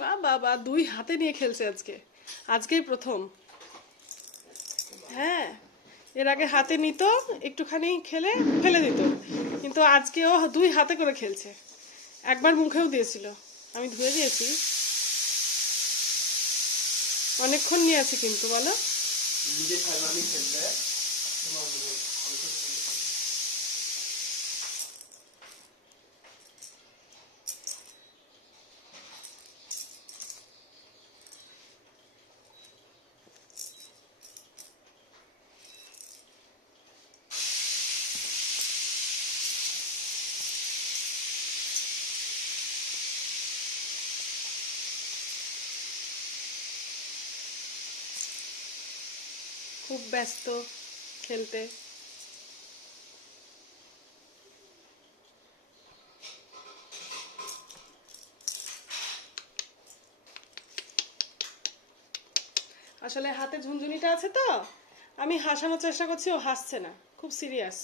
বা বাবা, দুই হাতে নিয়ে খেলছে আজকে, আজকেই প্রথম। হ্যাঁ, এর আগে হাতে নিত, একটুখানি খেলে ফেলে দিত, কিন্তু আজকে ও দুই হাতে করে খেলছে। একবার মুখেও দিয়েছিল, আমি ধুয়ে দিয়েছি। অনেকক্ষণ নিয়ে আছে কিন্তু, বলো। খুব ব্যস্ত খেলতে। আসলে হাতে ঝুনঝুনিটা আছে তো, আমি হাসানোর চেষ্টা করছি, ও হাসছে না, খুব সিরিয়াস।